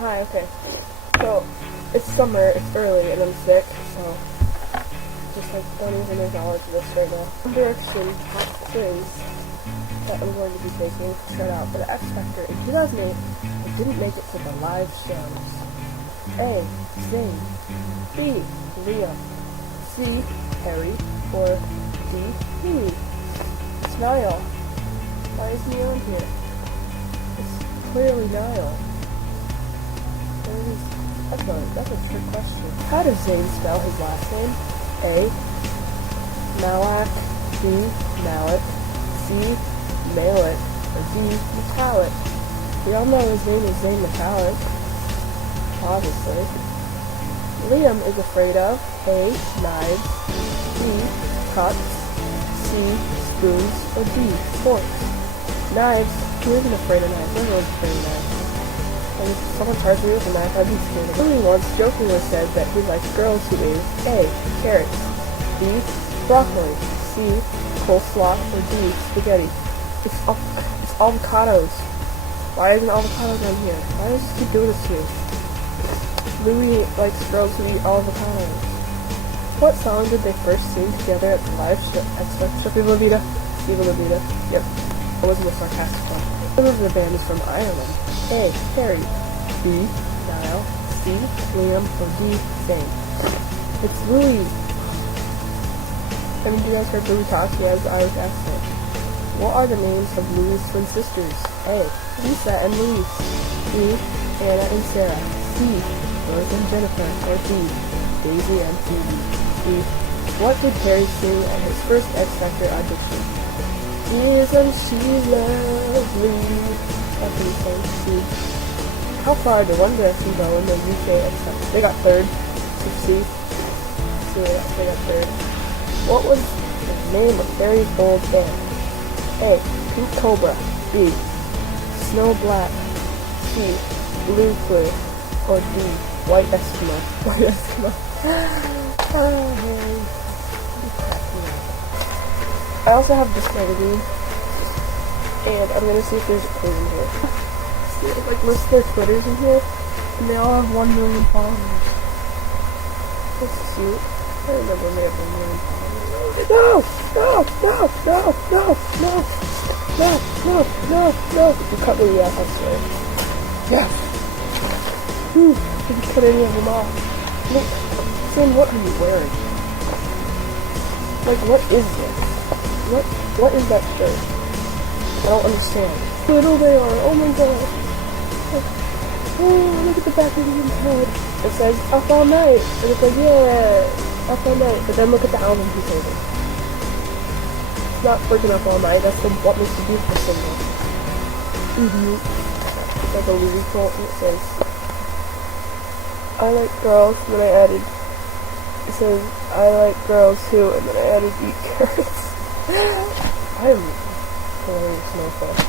Hi, okay. So, it's summer, it's early, and I'm sick, so just like don't even acknowledge this right now. One Direction top quiz that I'm going to be taking to start out for the X Factor in 2008 but didn't make it to the live shows. A. Zayn. B. Liam. C. Harry. Or D. Lee. It's Niall. Why isn't he on here? It's clearly Niall. That's a trick question. How does Zayn spell his last name? A. Malak. B. Mallet. C. Mallet. Or D. Metallic. We all know his name is Zayn Metallic. Obviously. Liam is afraid of A. Knives. B. Cuts. C. Spoons. Or D. Forks. Knives. Who isn't afraid of knives? Everyone's afraid of knives. And if someone charged me with a knife, I'd be scared. Lily once jokingly said that he likes girls who eat A. Carrots, B. Broccoli, C. Coleslaw, or D. Spaghetti. It's avocados. Why isn't avocado down here? Why does he keep doing this to me? Louis likes girls who eat avocados. What song did they first sing together at the live show? Viva La Vida. Viva La Vida. Yep. It wasn't a sarcastic one. The name of the band is from Ireland. A. Harry. B. Niall. C. Liam. Or D. Zayn. It's Louis. Haven't you guys heard Louis talk? He has the Irish accent. What are the names of Louis' twin sisters? A. Lisa and Louise. B. Anna and Sarah. C. Rose and Jennifer. Or D. Daisy and Phoebe. D. What did Harry sing at his first X Factor audition? Isn't she lovely? That's what he sang. C. How far did One Direction go in the UK X Factor? They got third. C. They got third. What was the name of Harry's old band? A. Pink Cobra. B. Snow Black. C. Blue Clue. Or D. White Eskimo. White Eskimo. Oh, Harry. I also have this magazine, and I'm gonna see if there's a quiz in here. See, like, list their Twitters in here, and they all have 1 million followers. That's cute. I remember when they had 1 million followers. No! You cut me off, I swear. Yeah. I just cut any of them off. Look, Sam, what are you wearing? Like, what is this? What is that shirt? I don't understand. Little they are, oh my god. Oh, look at the back of his head. It says, Up All Night. And it's like, yeah, Up All Night. But then look at the album he's holding. It's not freaking Up All Night, that's the What Makes You Beautiful symbol. It's like a Louis quote, and it says, I like girls, and then I added, it says, I like girls too, and then I added eat carrots. I am hilarious, no fun.